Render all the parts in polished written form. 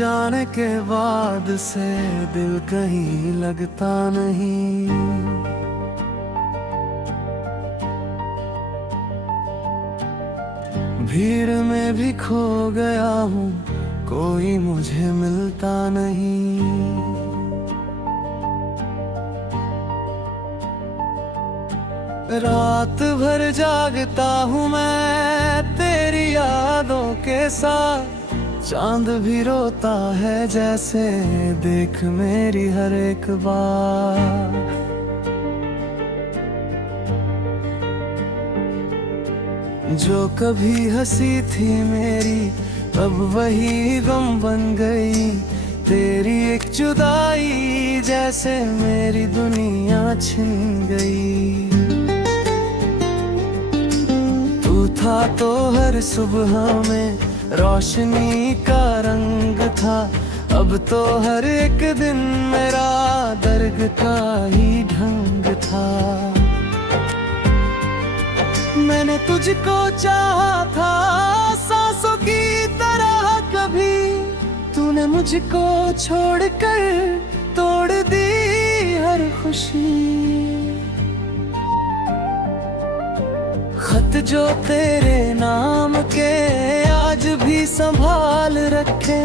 जाने के बाद से दिल कहीं लगता नहीं। भीड़ में भी खो गया हूँ, कोई मुझे मिलता नहीं। रात भर जागता हूँ मैं तेरी यादों के साथ। चांद भी रोता है जैसे देख मेरी हर एक बात। जो कभी हंसी थी मेरी अब वही गम बन गई। तेरी एक जुदाई जैसे मेरी दुनिया छिन गई। तू था तो हर सुबह में रोशनी का रंग था। अब तो हर एक दिन मेरा दर्द का ही ढंग था। मैंने तुझको चाहा था सांसों की तरह कभी। तूने मुझको छोड़कर तोड़ दी हर खुशी। खत जो तेरे नाम के आज भी संभाल रखे,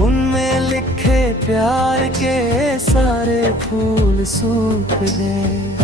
उनमें लिखे प्यार के सारे फूल सूख गए।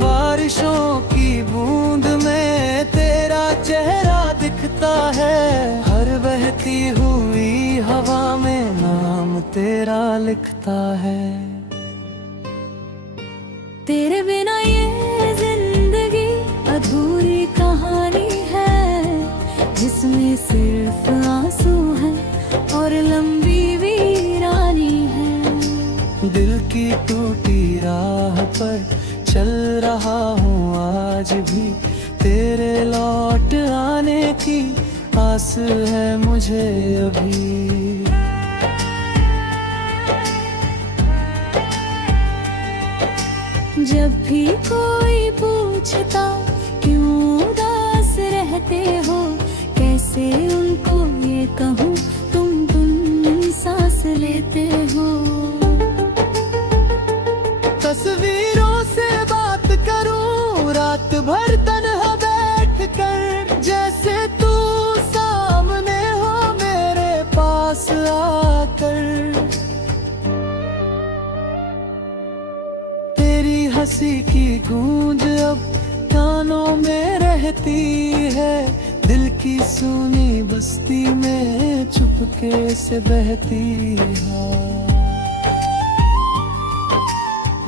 बारिशों की बूंद में तेरा चेहरा दिखता है। हर बहती हुई हवा में नाम तेरा लिखता है। तेरे बिना ये जिंदगी अधूरी कहानी है, जिसमें सिर्फ आंसू हैं और लंबी वीरानी है। दिल की टूटी राह पर चल रहा हूँ आज भी। तेरे लौट आने की आस है मुझे अभी। जब भी कोई पूछता क्यों उदास रहते हो, कैसे उनको ये कहूँ तुम सांस लेते हो। तस्वीरों से बात करूं रात भर तन्हा बैठ कर, जैसे तू सामने हो मेरे पास आकर। तेरी हंसी की गूंज अब कानों में रहती है। दिल की सूनी बस्ती में चुपके से बहती है।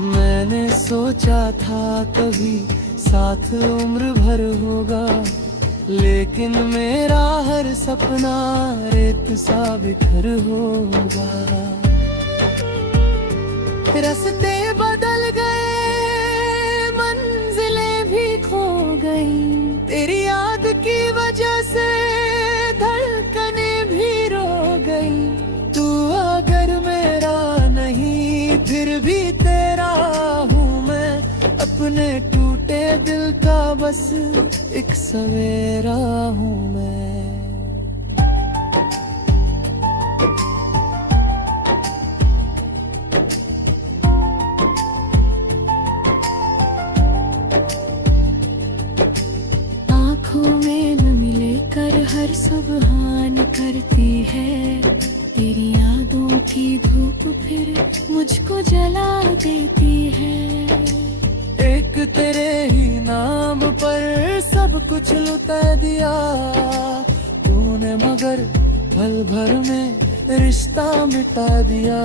मैंने सोचा था कभी साथ उम्र भर होगा, लेकिन मेरा हर सपना रेत सा बिखर होगा। रास्ते बदल गए, मंजिलें भी खो गई। तेरी याद की वजह से धड़कने भी रो गई। तू अगर मेरा नहीं फिर भी तेरा हूँ मैं। अपने टूटे दिल का बस एक सवेरा हूँ मैं। आँखों में नमी लेकर हर सुबह निकलती है। तेरी यादों की धूप फिर मुझको जला देती है। एक तेरे ही नाम पर सब कुछ लुटा दिया तूने, मगर पल भर में रिश्ता मिटा दिया।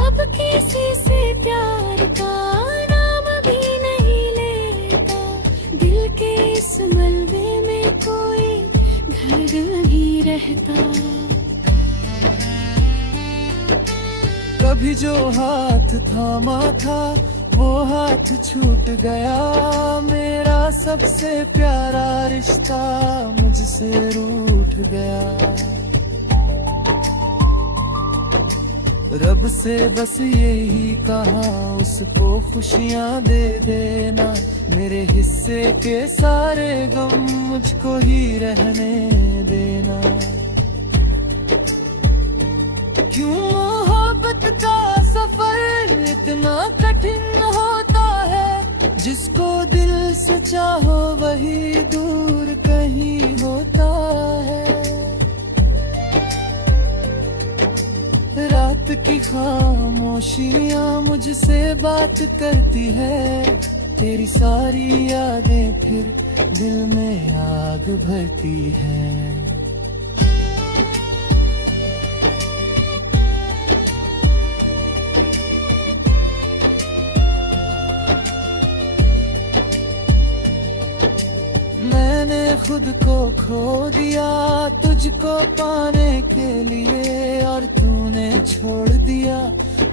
अब किसी से प्यार का नाम भी नहीं लेता। दिल के इस मलबे में कोई घर नहीं रहता। कभी जो हाथ थामा था वो हाथ छूट गया। मेरा सबसे प्यारा रिश्ता मुझसे रूठ गया। रब से बस यही कहा, उसको खुशियाँ दे देना। मेरे हिस्से के सारे गम मुझको ही रहने देना। क्यों मोहब्बत का सफर इतना कठिन होता है, जिसको दिल से चाहो वही दूर कहीं होता है। रात की खामोशियाँ मुझसे बात करती है, तेरी सारी यादें फिर दिल में आग भरती है। मैंने खुद को खो दिया तुझको पाने के लिए, और तूने छोड़ दिया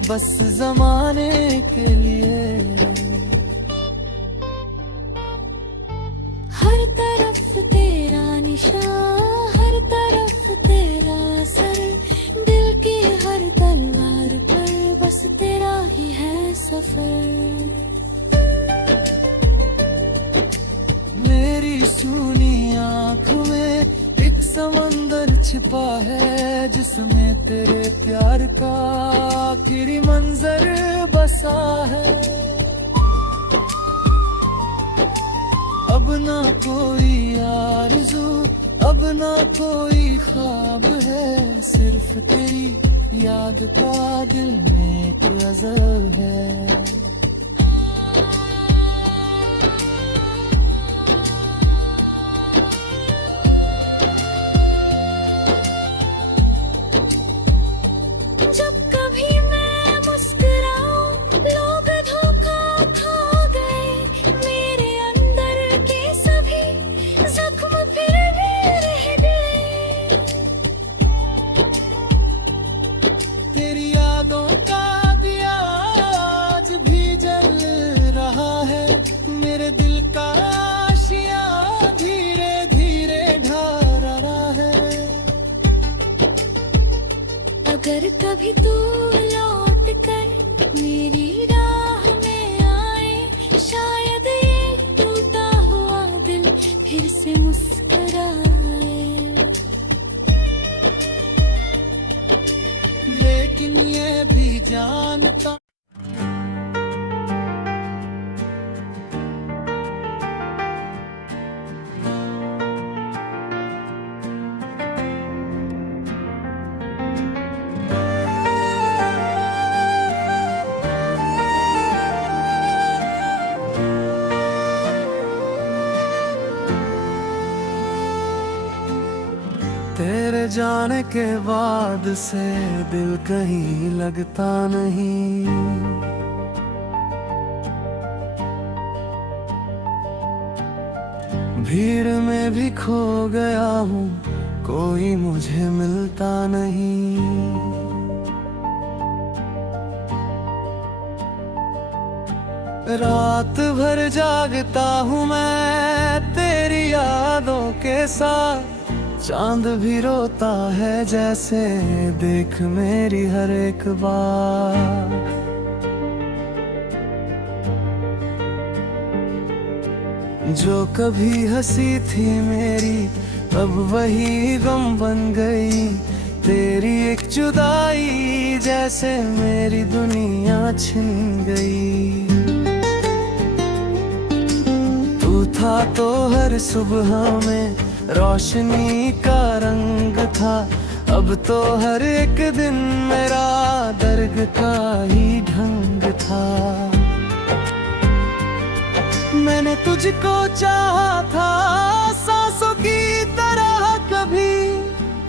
बस जमाने के लिए। हर तरफ तेरा निशान, हर तरफ तेरा असर, दिल की हर तलवार पर बस तेरा ही है सफर। मेरी सूनी आँख में एक समंदर छिपा है, जिसमें तेरे प्यार का आखिरी मंजर बसा है। अब ना कोई आरज़ू, अब ना कोई ख्वाब है, सिर्फ तेरी याद का दिल में एक गज़ल है। जब कभी मैं मुस्कुराऊं लोग धोखा खा गए, मेरे अंदर के सभी जख्म फिर भी रह गए। तेरी यादों का दिया आज भी जल रहा है, मेरे दिल का आशियाँ धीरे धीरे ढा रहा है। अगर कभी तू लौट कर मेरी राह में आए, शायद ये टूटा हुआ दिल फिर से मुस्कुराए। लेकिन ये भी जानता तेरे जाने के बाद से दिल कहीं लगता नहीं। भीड़ में भी खो गया हूँ, कोई मुझे मिलता नहीं। रात भर जागता हूँ मैं तेरी यादों के साथ, चांद भी रोता है जैसे देख मेरी हर एक बात। जो कभी हंसी थी मेरी अब वही गम बन गई, तेरी एक जुदाई जैसे मेरी दुनिया छिन गई। तू था तो हर सुबह में रोशनी का रंग था, अब तो हर एक दिन मेरा दर्द का ही ढंग था। मैंने तुझको चाहा था सांसों की तरह कभी,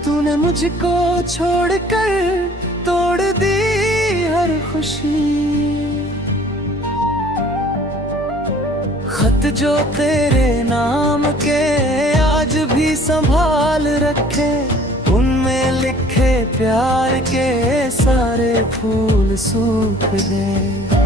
तूने मुझको छोड़कर तोड़ दी हर खुशी। खत जो तेरे नाम के आज भी संभाल रखे, उनमें लिखे प्यार के सारे फूल सूख गए।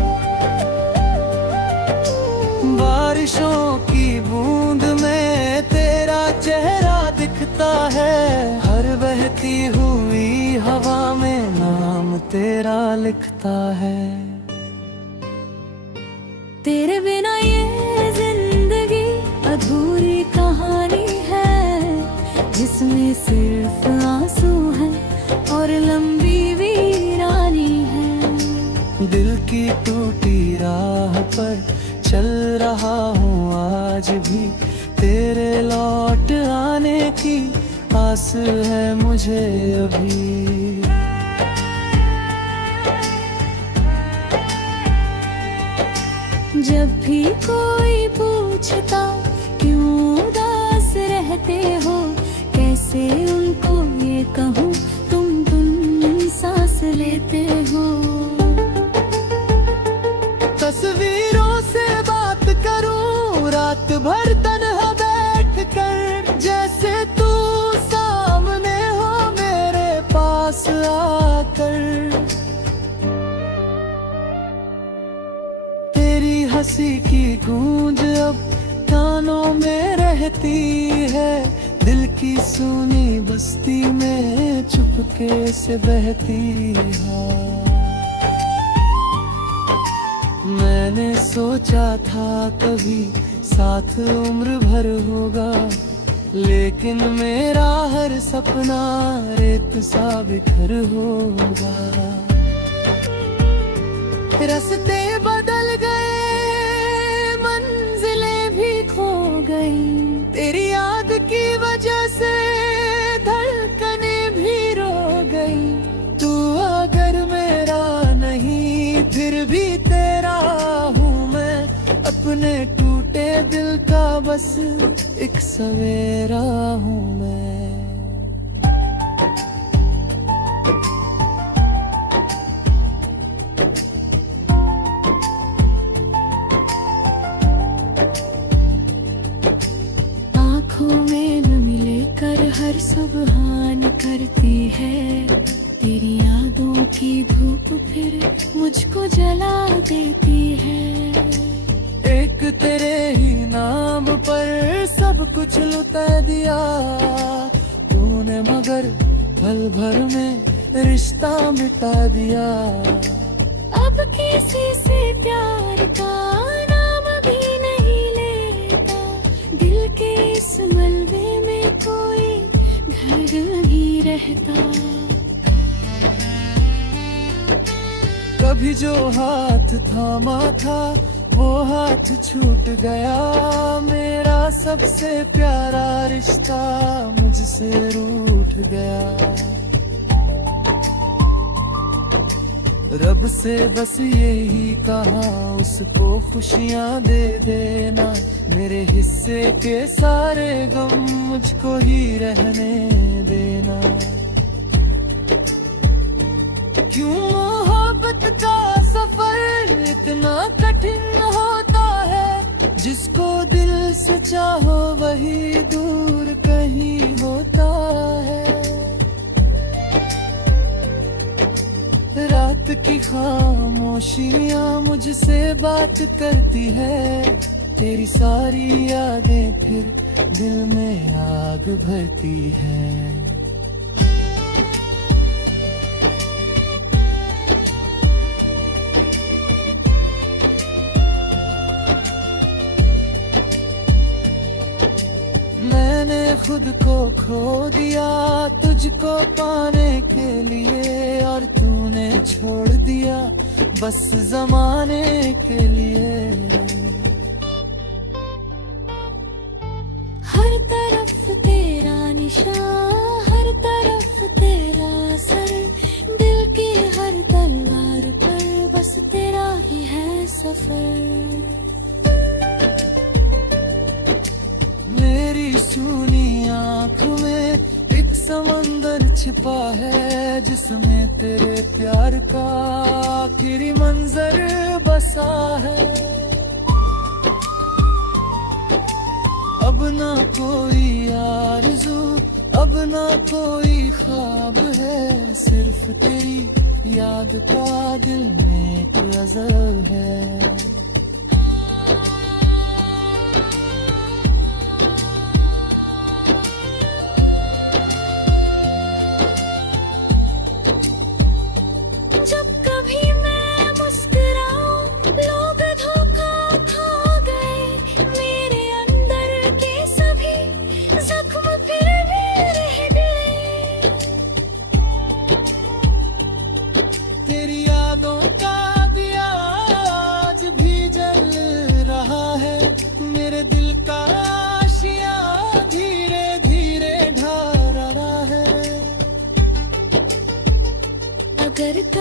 बारिशों की बूंद में तेरा चेहरा दिखता है, हर बहती हुई हवा में नाम तेरा तेरा लिखता है। तेरे बिना ये जिंदगी अधूरी कहानी है, जिसमें सिर्फ आंसू है और लंबी वीरानी है। दिल की टूटी राह पर चल रहा हूँ आज भी, तेरे लौट आने की आस है मुझे अभी। जब भी कोई पूछता क्यों उदास रहते हो, कैसे उनको ये कहूँ तुम सांस लेते हो। तस्वीरों से बात करूं रात भर तन्हा बैठ कर, जैसे तू सामने हो मेरे पास आकर। तेरी हंसी की गूंज अब कानों में रहती है, दिल की सूनी बस्ती में चुपके से बहती है। मैंने सोचा था कभी साथ उम्र भर होगा, लेकिन मेरा हर सपना रेत सा बिखर होगा। रास्ते बदल गए, मंजिलें भी खो गई, तेरी याद की वजह से धड़कनें भी रो गई। तू अगर मेरा नहीं फिर भी तेरा हूँ मैं, अपने टूटे दिल का बस एक सवेरा हूँ मैं। आँखों में नमी लेकर हर सुबहान करती है, तेरी यादों की धूप फिर मुझको जला देती है। एक तेरे ही नाम पर सब कुछ लुटा दिया तूने, मगर पल भर में रिश्ता मिटा दिया। अब किसी से प्यार का नाम भी नहीं लेता, दिल के इस मलबे में कोई घर नहीं रहता। कभी जो हाथ थामा था वो हाथ छूट गया, मेरा सबसे प्यारा रिश्ता मुझसे रूठ गया। रब से बस यही कहा उसको खुशियाँ दे देना, मेरे हिस्से के सारे गम मुझको ही रहने देना। क्यों मोहब्बत का सफर इतना कठिन होता है, जिसको दिल से चाहो वही दूर कहीं होता है। रात की खामोशियाँ मुझसे बात करती है, तेरी सारी यादें फिर दिल में आग भरती है। मैंने खुद को खो दिया तुझको पाने के लिए, और तूने छोड़ दिया बस जमाने के लिए। हर तरफ तेरा निशान, हर तरफ तेरा असर, दिल की हर तलवार पर बस तेरा ही है सफर। मेरी सूनी आँख में एक समंदर छिपा है, जिसमें तेरे प्यार का आखिरी मंजर बसा है। अब ना कोई आरज़ू, अब ना कोई ख्वाब है, सिर्फ तेरी याद का दिल में एक गज़ल है। जब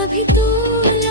कभी तू